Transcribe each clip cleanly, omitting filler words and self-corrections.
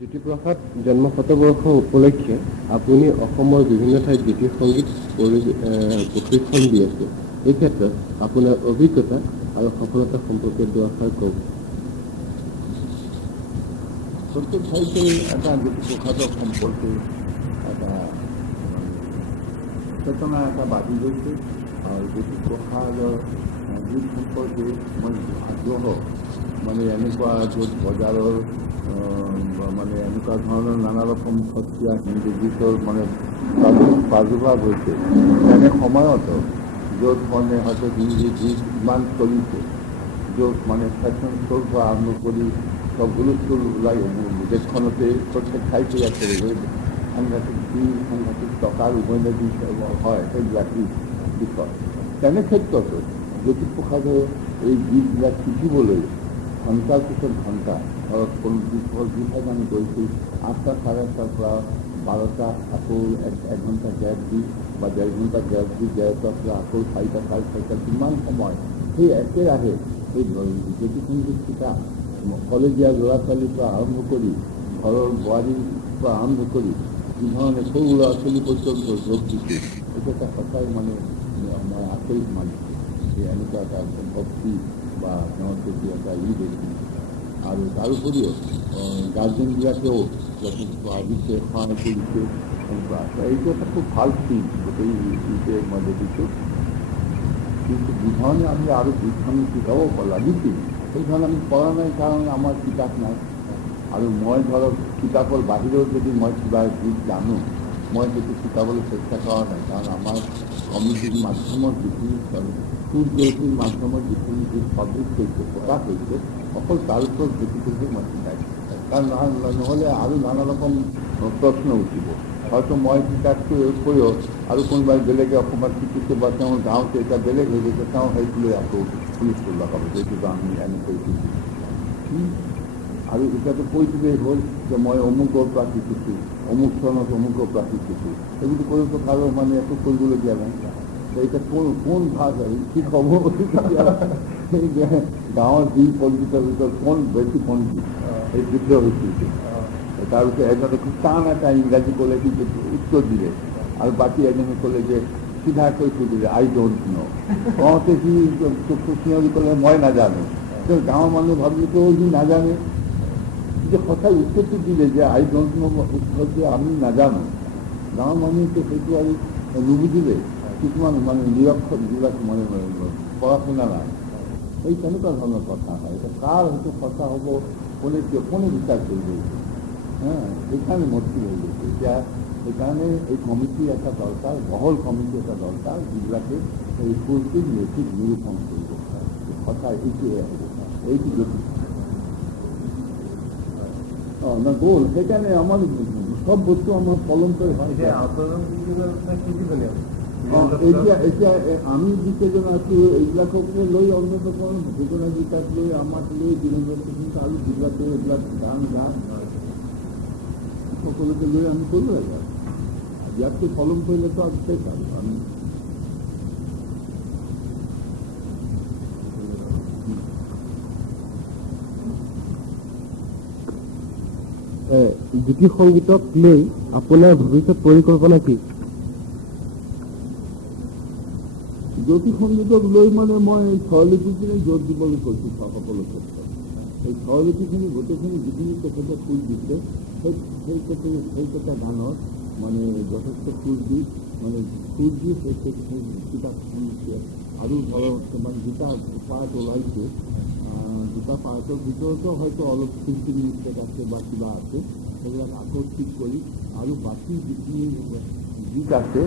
জ্যোতিপ্ৰসাদ জন্ম শতবৰ্ষ উপলক্ষে আপুনি অসমৰ বিভিন্ন ঠাইত জ্যোতি সংগীত প্ৰশিক্ষণ দি আছে। এই ক্ষেত্ৰত আপোনাৰ অভিজ্ঞতা আৰু সফলতা সম্পৰ্কে দুআষাৰ কওক। প্ৰত্যেক ঠাইতে একটা জ্যোতিপ্ৰসাদক সম্পৰ্কে একটা চেতনা একটা বাঢ়ি গৈছে আৰু জ্যোতিপ্ৰসাদৰ গীত সম্পৰ্কে আগ্ৰহ এনেকুৱা য'ত বজাৰৰ মানে এনেকুৱা ধৰণৰ নানা ৰকম সত্ৰীয়া হিন্দী গীতৰ প্ৰাদুৰ্ভাৱ হৈছে। এনে সময়ত য'ত হয়তো হিন্দী গীত ইমান চলিছে, য'ত ফেশ্বন শ্ব'ৰ পৰা আৰম্ভ কৰি সব হুলস্থুল ওলাই দেশখনতে প্ৰত্যেক ঠাইতে একেবাৰে সাংঘাতিক টকাৰ উভৈনদী হয় সেইবিলাক বিষয়। তেনে ক্ষেত্ৰতো জ্যোতিপ্ৰসাদে এই গীতবিলাক শিকিবলৈ ঘণ্টাৰ পিছত ঘণ্টা ধৰক যিঠাইত আমি গৈছোঁ 8টা চাৰে 8টাৰ পৰা 12টা আকৌ এঘণ্টা গেপ দি বা 1.5 ঘণ্টা গেপ দি 1.5টাৰ পৰা আকৌ 4টা চাৰে 4টা কিমান সময় সেই একেৰাহে সেই জ্যোতি সংগীত শিকা কলেজীয়া ল'ৰা ছোৱালীৰ পৰা আৰম্ভ কৰি ঘৰৰ বোৱাৰীৰ পৰা আৰম্ভ কৰি যিধৰণে সৰু ল'ৰা ছোৱালী পৰ্যন্ত যোগ দিছে, এইটো এটা সঁচাই মই আচৰিত মানিছোঁ যে এনেকুৱা এটা ভক্তি বা তেওঁৰ প্ৰতি এটা দেখিছোঁ। আৰু তাৰোপৰিও গাৰ্জেনবিলাকেও যথেষ্ট আহিছে, সহায় কৰিছে, এনেকুৱা আছে। এইটো এটা খুব ভাল ফিল্ম গোটেই গীতে মই দেখিছোঁ। কিন্তু যিধৰণে আমি আৰু গীতসমূহ শিকাব লাগিছিল সেইধৰণে আমি কৰা নাই, কাৰণ আমাৰ কিতাপ নাই। আৰু মই ধৰক কিতাপৰ বাহিৰেও যদি মই কিবা গীত জানো মই সেইটো শিকাবলৈ চেষ্টা কৰা নাই, কাৰণ আমাৰ কমিটিৰ মাধ্যমত যিখিনি সুৰজয়ীৰ মাধ্যমত যিখিনি গীত পাব্লিছ হৈছে, প্ৰকাশ হৈছে, অকল তাৰ ওপৰত ভিত্তি কৰি মই শিকাইছোঁ। কাৰণ নহ'লে আৰু নানা ৰকম প্ৰশ্ন উঠিব। হয়তো মই শিকাতকৈ উপৰিও আৰু কোনোবাই বেলেগে অসমত শিকিছে বা তেওঁৰ গাঁৱতে এটা বেলেগ হৈ গৈছে, তেওঁ সেইটো লৈ আকৌ হুলস্থুল লগাব, যিটো আমি এনেকৈ শিকিছোঁ। আৰু এতিয়াতো কৈ দিলেই হ'ল যে মই অমুকৰ পৰা শিকিছোঁ, অমুক চনত অমুকৰ পৰা শিকিছোঁ, সেইবোৰ কৰিতো কাৰো একো কৰিবলগীয়া নাই। এতিয়া কোন ভাগ কি খবৰ সেই গাঁৱৰ যি পণ্ডিতৰ ভিতৰত কোন বেছি পণ্ডিত এই যুদ্ধ হৈছিল। তাৰপিছত এজনে খুব টান এটা ইংৰাজী ক'লে, কিন্তু উত্তৰ দিলে, আৰু বাকী এজনে ক'লে যে চিধাকৈ সুধিলে আই ডোণ্ট ন'। কওঁতে সি সিহঁতি ক'লে মই নাজানো। গাঁৱৰ মানুহ ভাবিলেতো সি নাজানে, যে সঁচাই উত্তৰটো দিলে যে আই ডোণ্ট ন' উত্তৰ যে আমি নাজানো। গাঁৱৰ মানুহেতো সেইটো আৰু নুবুজিলে, কিছুমান নিৰক্ষৰ যিবিলাক পঢ়া শুনা নাই, এই তেনেকুৱা ধৰণৰ কথা হয়। এতিয়া কাৰ সেইটো সঁচা হ'ব, কোনে বিচাৰ কৰিব সেইকাৰণে মুস্কিল হৈ গৈছে। এতিয়া সেইকাৰণে এই কমিটি এটা দৰকাৰ, বহল কমিটি এটা দৰকাৰ, যিবিলাকে এই সুৰটোক নৈতিক নিৰূপণ কৰিব সঁচা এইটোৱে হ'ব, এইটো যদি গ'ল। সেইকাৰণে আমাৰ সব বস্তু আমাৰ পলম কৰি হয়। এতিয়া আমি যিকেইজন আছোঁ এইবিলাককে লৈ অন্যতম ঘটনা গীতাক লৈ আমাক লৈ বীৰেন্দ্ৰ আৰু যিবিলাকে এইবিলাক গান সকলোকে লৈ আমি কৰিব লাগে। ইয়াতকৈ পলম কৰিলেতো আৰু শেষ আৰু আমি জ্যোতি সংগীতক লৈ আপোনাৰ ভৱিষ্যত পৰিকল্পনা কি? জ্যোতি সংগীতক লৈ মই স্বৰলিপিখিনি জোৰ দিবলৈ কৈছোঁ সকলো ক্ষেত্ৰত। সেই স্বৰলিপিখিনি গোটেইখিনি যিখিনি তেখেতে সুৰ দিছে সেইকেইটা গানত যথেষ্ট সুৰ দি সেই কিতাপখন আৰু ধৰক দুটা পাৰ্ট ওলাইছে। দুটা পাৰ্টৰ ভিতৰতো হয়তো অলপ শিল্পী মিষ্টেক আছে বা কিবা আছে, সেইবিলাক আকৌ ঠিক কৰি আৰু বাকী যিখিনি গীত আছে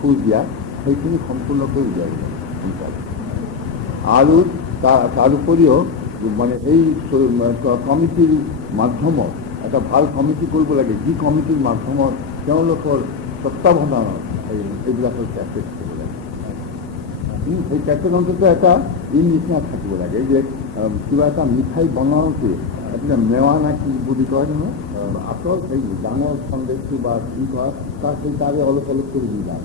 সুৰ দিয়া সেইখিনি সম্পূৰ্ণকৈ উলিয়াই দিব। আৰু তাৰোপৰিও এই কমিটিৰ মাধ্যমত এটা ভাল কমিটি কৰিব লাগে, যি কমিটিৰ মাধ্যমত তেওঁলোকৰ তত্বাৱধানত এইবিলাকৰ কেছেট কৰিব লাগে। সেই কেছেট অন্তত এটা নিচিনা থাকিব লাগে, যে কিবা এটা মিঠাই বনাওঁতে এটা মেৱা নে কি বুলি কয় নহয়, আচল সেই ডাঙৰ সন্দেহটো বা কি কয় তাৰে অলপ অলপ কৰি দি যায়।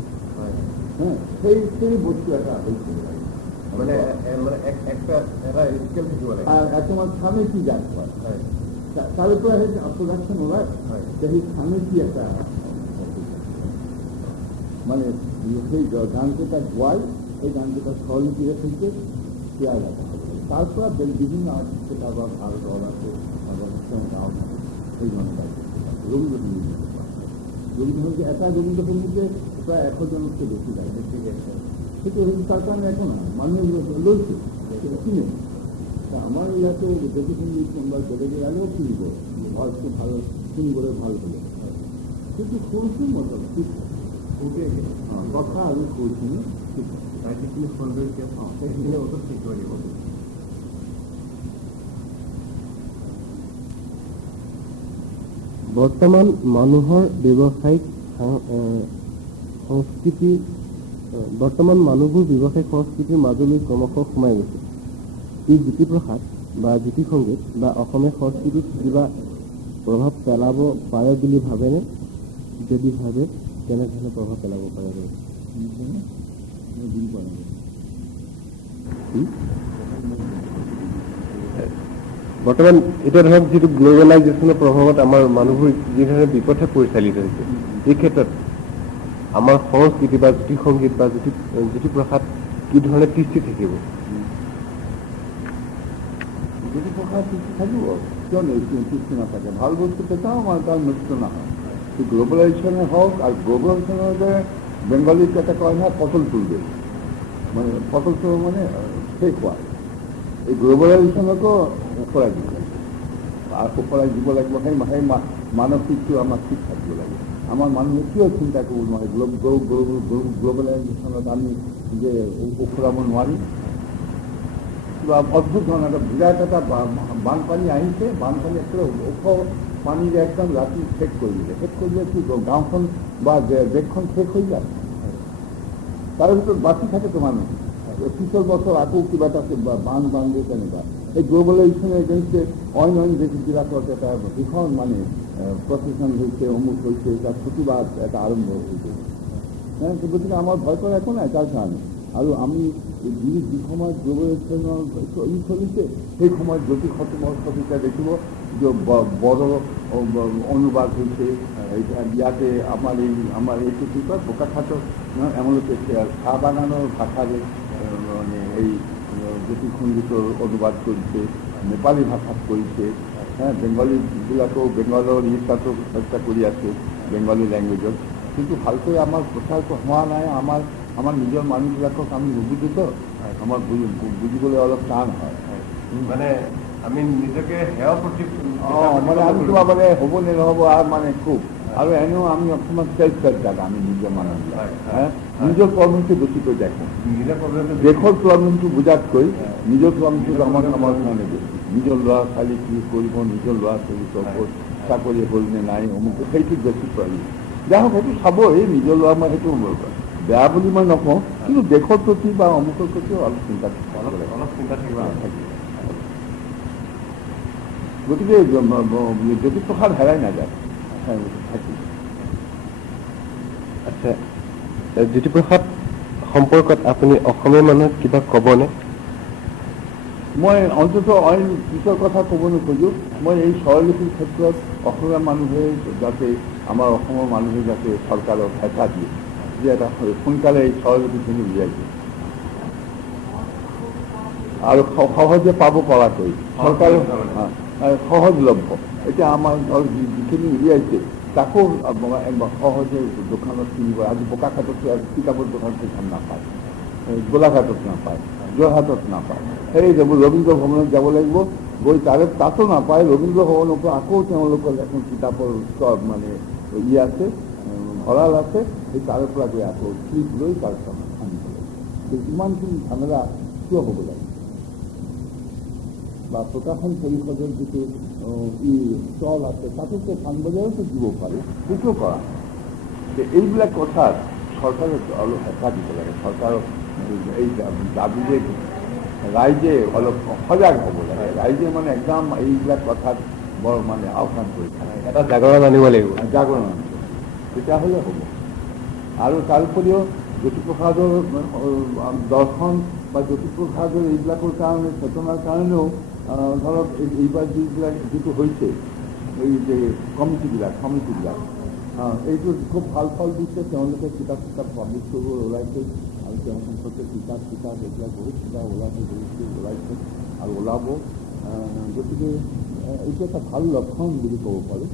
সেই বস্তু এটা হৈছে একটা স্কেল থাকিব লাগে, একদম স্থানে কি যায় তাৰে পৰা সেই প্ৰডাকশ্যন ওলায় সেই খানেকি এটা মানে সেই গানকেইটা গোৱাই সেই গানকেইটা স্বৰলিপিৰে সৈতে তৈয়াৰ ৰাখা হ'ব। তাৰ পৰা বিভিন্ন আৰ্টিষ্ট কাৰোবাৰ ভাল দল আছে, কাৰোবাৰ তেওঁ গাঁও সেই ধৰণৰ ৰবীন্দ্ৰসংগীত এটা ৰবীন্দ্ৰসংগীতে প্ৰায় 100জনতকৈ বেছি গায়। সেইটো তাৰ কাৰণে একো নাই, মানুহে লৈছে কিনে। আমাৰ ইয়াতে জ্যোতিসংগীত কোনোবা বেলেগে গালেও শুনিব, ভইচটো ভাল শুনিবলৈ ভাল হ'লে, কিন্তু সুৰটো মতলব ঠিক কথা আৰু সুৰখিনি ঠিক তাৰ যিখিনি সৌন্দৰ্য সেইখিনি অন্তত ঠিক কৰি দিব। বৰ্তমান মানুহৰ ব্যৱসায়িক সংস্কৃতি বৰ্তমান মানুহবোৰ ব্যৱসায়িক সংস্কৃতিৰ মাজলৈ ক্ৰমশ সোমাই গৈছে। এই জ্যোতিপ্ৰসাদ বা জ্যোতিসংগীত বা অসমীয়া সংস্কৃতিত কিবা প্ৰভাৱ পেলাব পাৰে বুলি ভাবেনে? যদি ভাবে কেনেধৰণে প্ৰভাৱ পেলাব পাৰে? বৰ্তমান এতিয়া ধৰক যিটো গ্ল'বেলাইজেশ্যনৰ প্ৰভাৱত আমাৰ মানুহবোৰ যিধৰণে বিপথে পৰিচালিত হৈছে, এই ক্ষেত্ৰত আমাৰ সংস্কৃতি বা জ্যোতিসংগীত বা জ্যোতিপ্ৰসাদ কি ধৰণে তিষ্ঠি থাকিব? জ্যোতিপ্ৰসাদ তিষ্ঠি থাকিব, কিয় তিষ্ঠি নাথাকে? ভাল বস্তু পেটাও আমাৰ তাৰ মৃত্যু নহয়। গ্লোবালাইজেশনে হোক, আর গ্লোবালাইজেশনে বেঙ্গলিতে একটা কয় না পটল তুলবে, মানে পটল তো মানে শেষ হয়। এই গ্লোবালাইজেশনকো উপৰাই দিব লাগিব, আৰ উপৰাই দিব লাগিব সেই মানসিকটো আমাৰ ঠিক থাকিব লাগে। আমাৰ মানুহে কিয় চিন্তা কৰিব নোৱাৰে গ্লোবালাইজেশনত আমি যে উপৰাব নোৱাৰিম? কিবা অদ্ভুত ধৰণৰ এটা বিৰাট এটা বানপানী আহিছে, বানপানী একেবাৰে ওখ পানীৰে একদম ৰাতি শেষ কৰি দিলে। শেষ কৰি দিলে কি গাঁওখন বা দেশখন শেষ হৈ যায়। তাৰে ভিতৰত বাচি থাকে তো মানুহ, পিছৰ বছৰ আকৌ কিবা এটা বান্ধে তেনেকুৱা। এই গ্লোবালাইজেশ্যন এগেইনষ্টে অইন দেশবিলাকত এটা ভীষণ মানে প্ৰচেছন হৈছে, অমুক হৈছে, তাৰ প্ৰতিবাদ এটা আৰম্ভ হৈছে। গতিকে আমাৰ ভয় কৰা একো নাই তাৰ কাৰণে। আৰু আমি যি সময়ত গ্লোবালাইজেশ্যনৰ ই চলিছে সেই সময়ত যদি সতমস্তিকা দেখিব যে বড় অনুবাদ হৈছে। ইয়াতে আমাৰ এইটো কি কয় বোকাখাটত এমলোকে চাহ বাগানৰ ভাষাৰে মানে এই জ্যোতিসংগীতৰ অনুবাদ কৰিছে, নেপালী ভাষাত কৰিছে। বেংগলীবিলাকেও বেংগলৰ ইচ্ছাটো চেষ্টা কৰি আছে বেংগলী লেংগুৱেজত, কিন্তু ভালকৈ আমাৰ প্ৰচাৰটো হোৱা নাই। আমাৰ নিজৰ মানুহবিলাকক আমি নুবুজো তো, আমাৰ বুজিবলৈ অলপ টান হয়। মানে আমি নিজকে সেৱা প্ৰতি মানে আমি কিবা মানে হ'ব নে নহ'ব আৰু মানে খুব, আৰু এনেও আমি অকণমান চেল্ফ চেণ্টাৰ্ড আমি নিজৰ মানুহবিলাক নিজৰ প্ৰব্লেমটো বেছিকৈ দেখোঁ। দেশৰ প্ৰব্লেমটো বুজাতকৈ নিজৰ প্ৰব্লেমটো আমাৰ কাৰণে বেছি। নিজৰ ল'ৰা ছোৱালী কি কৰিব, নিজৰ ল'ৰা ছোৱালী চাকৰি হ'ল নে নাই, অমুক সেইটোত বেছি প্ৰব্লেম। যাই হওক সেইটো চাবই, নিজৰ ল'ৰা মই সেইটো বেয়া বুলি মই নকওঁ, কিন্তু দেশৰ প্ৰতি বা অমুকৰ প্ৰতিও অলপ চিন্তা থাকিব। গতিকে জ্যোতিপ্ৰসাদ হেৰাই নাযায়। আচ্ছা, জ্যোতিপ্ৰসাদ সম্পৰ্কত আপুনি অসমীয়া মানুহক কিবা ক'বনে? মই অন্ততঃ অইন পিছৰ কথা ক'ব নোখোজোঁ। মই এই স্বৰলিপিৰ ক্ষেত্ৰত অসমীয়া মানুহে যাতে, আমাৰ অসমৰ মানুহে যাতে চৰকাৰক হেঁচা দিয়ে যে এটা সোনকালে এই স্বৰলিপিখিনি উলিয়াই দিয়ে আৰু সহজে পাব পৰাকৈ চৰকাৰে সহজলভ্য। এতিয়া আমাৰ যিখিনি উলিয়াইছে তাকো সহজে দোকানত কিনিব। আজি বোকাখাটত কিতাপৰ দোকান সেইখন নাপায়, গোলাঘাটত নাপায়, যোৰহাটত নাপায়। সেই ৰবীন্দ্ৰ ভৱনত যাব লাগিব, গৈ তাতো নাপায়। ৰবীন্দ্ৰ ভৱনতো আকৌ তেওঁলোকৰ এখন কিতাপৰ মানে ই আছে, ভঁৰাল আছে, সেই তাৰে পৰা গৈ আকৌ স্লিপ লৈ তাৰপিছত আনিব লাগিব। ইমানখিনি ঝামেলা কিয় হ'ব লাগে? বা প্ৰকাশন পৰিষদৰ যিটো ই ষ্টল আছে তাতোতো পাণবজাৰতো দিব পাৰি, সেইটো কৰা। এইবিলাক কথাত চৰকাৰে অলপ হেঁচা দিব লাগে। চৰকাৰক এই দাবীৰে ৰাইজে অলপ সজাগ হ'ব লাগে। ৰাইজে মানে একদম এইবিলাক কথাত বৰ মানে আওকাণ কৰি থাকে, এটা জাগৰণ আনিব লাগিব। জাগৰণ আনিব, তেতিয়াহ'লে হ'ব। আৰু তাৰ উপৰিও জ্যোতিপ্ৰসাদৰ দৰ্শন বা জ্যোতিপ্ৰসাদৰ এইবিলাকৰ কাৰণে চেতনাৰ কাৰণেও ধৰক এইবাৰ যিবিলাক যিটো হৈছে এই যে কমিটিবিলাক এইটো খুব ভাল ফল দিছে। তেওঁলোকে কিতাপ পাব্লিছ কৰিব ওলাইছে আৰু তেওঁ সম্পৰ্কে কিতাপ এইবিলাক বহুত কিতাপ ওলাইছে আৰু ওলাব। গতিকে এইটো এটা ভাল লক্ষণ বুলি ক'ব পাৰোঁ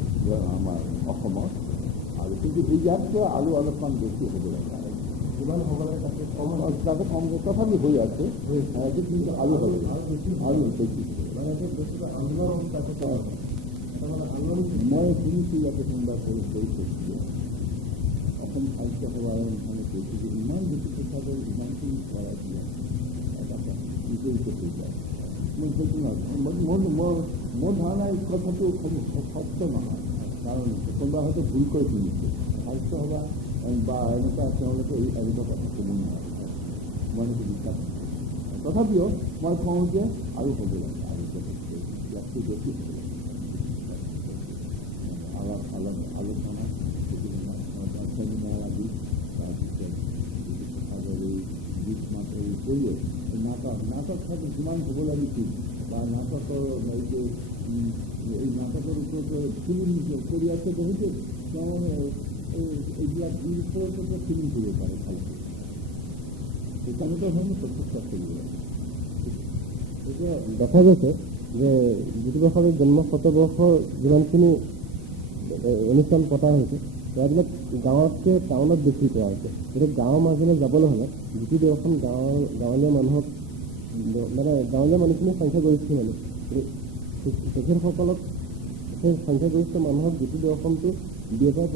আমাৰ অসমত। আৰু কিন্তু ইয়াতকৈ আৰু অলপমান বেছি হ'ব লাগে, যিমান হ'ব লাগে তাতে কম তথাপি হৈ আছে, কিন্তু আৰু হ'ব আৰু বেছি। মই শুনিছোঁ ইয়াতে কোনোবা কৰিছে অসম সাহিত্য সভাৰ মানে কৈছোঁ যে ইমান বেছি প্ৰচাৰৰ ইমানখিনি কৰাই দিয়ে বিজড়িত হৈ যায়। মই সেইটো নহয়, মোৰ ধাৰণা এই কথাটো সত্য নহয়, কাৰণ কোনোবা হয়তো ভুলকৈ শুনিছে। সাহিত্য সভা বা এনেকুৱা তেওঁলোকে এই এনেকুৱা কথা ক'ব নোৱাৰে, মই সেইটো বিশ্বাস কৰোঁ। তথাপিও মই কওঁ যে আৰু হ'ব লাগে, আৰু ইয়াতকৈ বেছি হ'ব লাগে। আলোচনা চেমিনাৰ আদি, তাৰপিছত গীত মাত এই কৰিয়ে নাটক হয়তো যিমান হ'ব লাগিছিল বা নাটকৰ এই নাটকৰ ওপৰতো ফিল্ম কৰি আছে বহুতে, তেওঁ এইবিলাক ওপৰতো ফিল্ম কৰিব পাৰে ভালকৈ। তেনেকুৱা ধৰণৰ প্ৰচেষ্টা কৰিব লাগে। এতিয়া দেখা গৈছে যে জ্যোতিপ্ৰসাদৰ জন্ম শতবৰ্ষৰ যিমানখিনি অনুষ্ঠান পতা হৈছে সেইবিলাক গাঁৱতকৈ টাউনত বেছি কৰা হৈছে। গতিকে গাঁৱৰ মাজলৈ যাবলৈ হ'লে জ্যোতিপ্ৰসাদ গাঁৱলীয়া মানুহক মানে গাঁৱলীয়া মানুহখিনিৰ সংখ্যাগৰিষ্ঠ মানুহ, তেখেতসকলক সেই সংখ্যাগৰিষ্ঠ মানুহক জ্যোতিপ্ৰসাদটো বিয়পাই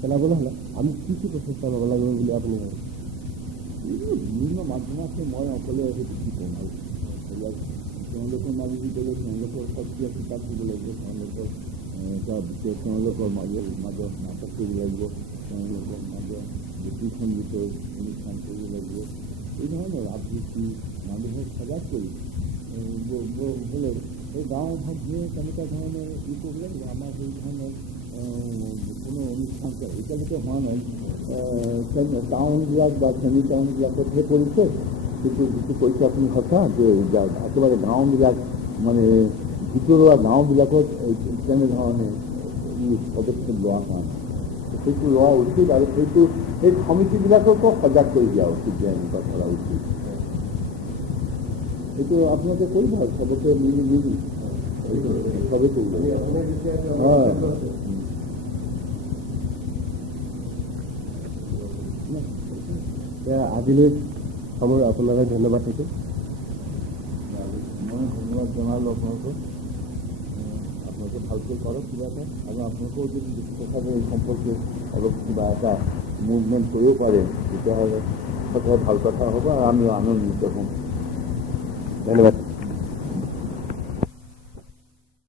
পেলাবলৈ হ'লে আমি কি প্ৰচেষ্টা ল'ব লাগিব বুলি আপুনি ভাবে? বিভিন্ন মাধ্যম আছে, মই অকলে সেইটো কি ক'ম আৰু এইবিলাক তেওঁলোকৰ মাজত গ'লে তেওঁলোকৰ সত্ৰীয়া কিতাপ দিব লাগিব, তেওঁলোকৰ মাজত নাটক কৰিব লাগিব, তেওঁলোকৰ মাজত জ্যোতি সংগীতৰ অনুষ্ঠান কৰিব লাগিব। এই ধৰণৰ ৰাজনীতি মানুহক সজাগ কৰি হ'লে এই গাঁও ভাগিয়ে তেনেকুৱা ধৰণৰ ই কৰিব লাগিব। আমাৰ সেই ধৰণৰ কোনো অনুষ্ঠান এতিয়ালৈকে হোৱা নাই। টাউনবিলাক বা চেমি টাউনবিলাকতহে কৰিছে, কিন্তু যিটো কৈছে আপুনি সঁচা যে একেবাৰে গাঁওবিলাক মানে ভিতৰুৱা গাঁওবিলাকত তেনেধৰণে পদক্ষেপ লোৱা হোৱা নাই। সেইটো লোৱা উচিত আৰু সেই সমিতিবিলাককো সজাগ কৰি দিয়া উচিত যে এনেকুৱা কৰা উচিত। সেইটো আপোনালোকে কৰিব আৰু চবকে মিলি চবেই কৰিব। হয়, আজিলৈ সামৰো, আপোনালৈ ধন্যবাদ থাকিল। মই ধন্যবাদ জনালোঁ আপোনালোকক। আপোনালোকে ভালকৈ কৰক কিবা এটা, আৰু আপোনালোকেও যদি জ্যোতিপ্ৰসাদৰ এই সম্পৰ্কে অলপ কিবা এটা মুভমেণ্ট কৰিব পাৰে তেতিয়াহ'লে সদায় ভাল কথা হ'ব আৰু আমিও আনন্দিত হ'ম। ধন্যবাদ।